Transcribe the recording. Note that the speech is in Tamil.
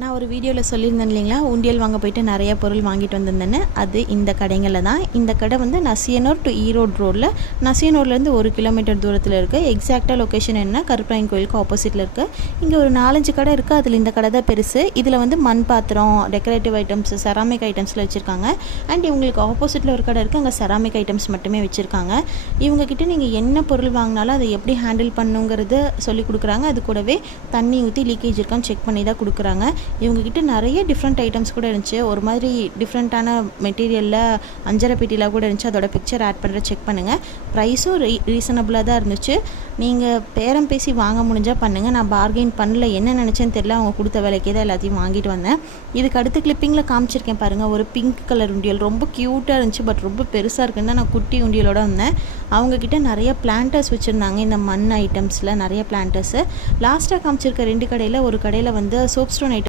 நான் ஒரு வீடியோவில் சொல்லியிருந்தேன் இல்லைங்களா? உண்டியல் வாங்க போயிட்டு நிறைய பொருள் வாங்கிட்டு வந்திருந்தேன்னு. அது இந்த கடைங்களில் தான். இந்த கடை வந்து நசியனூர் டு ஈரோடு ரோடில் நசியனூர்லேருந்து ஒரு கிலோமீட்டர் தூரத்தில் இருக்குது எக்ஸாக்டாக லொக்கேஷன் என்ன கருப்பராயன் கோயிலுக்கு ஆப்போசிட்டில் இருக்குது இங்கே ஒரு நாலஞ்சு கடை இருக்குது அதில் இந்த கடை தான் பெருசு. இதில் வந்து மண் பாத்திரம் டெக்கரேட்டிவ் ஐட்டம்ஸ் செராமிக் ஐட்டம்ஸில் வச்சுருக்காங்க. அண்ட் இவங்களுக்கு ஆப்போசிட்டில் ஒரு கடை இருக்குது அங்கே செராமிக் ஐட்டம்ஸ் மட்டுமே வச்சுருக்காங்க. இவங்கக்கிட்ட நீங்கள் என்ன பொருள் வாங்கினாலும் அதை எப்படி ஹேண்டில் பண்ணுங்கிறத சொல்லி கொடுக்குறாங்க. அது கூடவே தண்ணி ஊற்றி லீக்கேஜ் இருக்கான்னு செக் பண்ணி தான் கொடுக்குறாங்க. இவங்கக்கிட்ட நிறைய டிஃப்ரெண்ட் ஐட்டம்ஸ் கூட இருந்துச்சு. ஒரு மாதிரி டிஃப்ரெண்ட்டான மெட்டீரியலில் அஞ்சரை பெட்டியில் கூட இருந்துச்சு. அதோட பிக்சர் ஆட் பண்ணுற செக் பண்ணுங்கள் ப்ரைஸும் ரீ ரீசனபிளாக தான் இருந்துச்சு. நீங்கள் பேரம் பேசி வாங்க முடிஞ்சால் பண்ணுங்கள் நான் பார்கெயின் பண்ணல. என்ன நினச்சேன்னு தெரியல. அவங்க கொடுத்த விலைக்கே தான் எல்லாத்தையும் வாங்கிட்டு வந்தேன். இதுக்கு அடுத்து கிளிப்பிங்கில் காமிச்சிருக்கேன் பாருங்கள் ஒரு பிங்க் கலர் உண்டியல். ரொம்ப க்யூட்டாக இருந்துச்சு. பட் ரொம்ப பெருசாக இருக்குன்னு தான் நான் குட்டி உண்டியலோட வந்தேன். அவங்கக்கிட்ட நிறைய பிளான்டர்ஸ் வச்சுருந்தாங்க. இந்த மண் ஐட்டம்ஸில் நிறைய பிளான்டர்ஸு லாஸ்ட்டாக காமிச்சிருக்க ரெண்டு கடையில் ஒரு கடையில் வந்து சோப் ஸ்டோன் ஐட்டம்